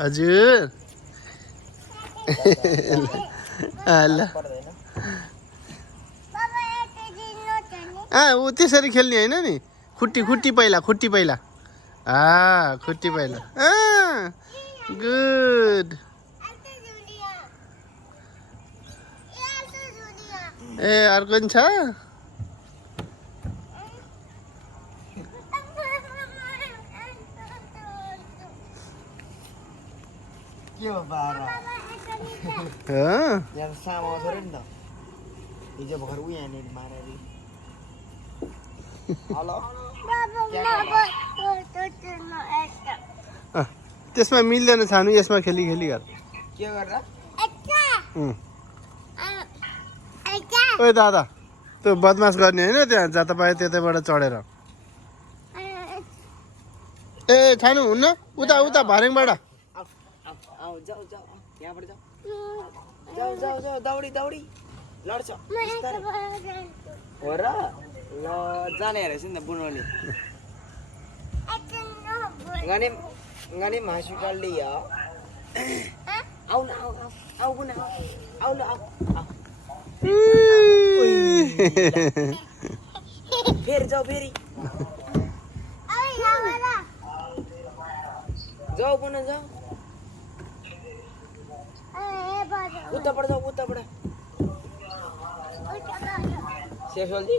हजुर ल ऊ त्यसरी खेल्ने होइन नि खुट्टी खुट्टी पहिला खुट्टी पहिला खुट्टी पहिला गुड ए अर्को पनि छ के हो बाह्र यहाँ सामु आउँछ अरे नि त हिजो भर्खर उ यहाँनिर मारेर हेलो त्यसमा मिल्दैन छानु यसमा खेली खेली गर के गरेर ओए दादा त्यो बदमास गर्ने होइन त्यहाँ जता पायो त्यतैबाट चढेर ए छानु हुन्न उता उता भर्याङबाट आऊ जाऊ जाऊ यहाँबाट जाऊ जाऊ जाऊ जाऊ दौडी दौडी लड्छ हो र ल जाने रहेछ नि त बुनोले ngani masuk kali ya au na au buna au na au फिर जाओ फेरि जाओ बना जाओ उताबाट जाऊ उताबाट सेफल्दी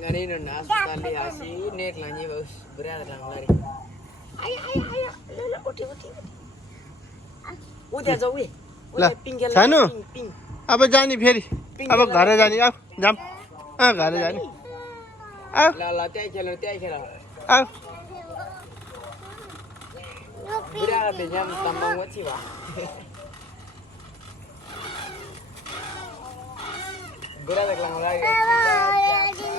ngani no nas tali hasi nek lagi bos berat lang lari ayo lo uti udah जाऊ ए सानो अब जाने फेरि अब घर जाने आऊ जाम घर जाने आऊ ल ल त्यही खेल आऊ berat deh jam tambang wati ba berat lang lagi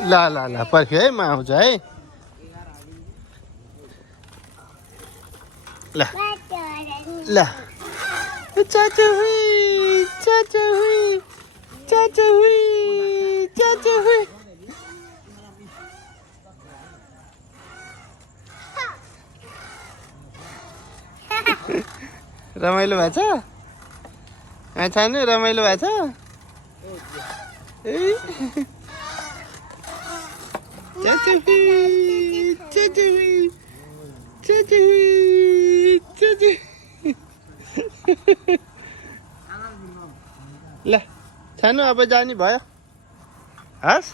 ल पर्ख्यो है म आउँछु है ल ल चाचा हुई चाचा हुई चाचा हुई चाचा हुई रमाइलो भएछ छानु रमाइलो भएछ चाचा हुई चाचा हुई चाचा हुई चाचा ल छानु अब जाने भयो हस्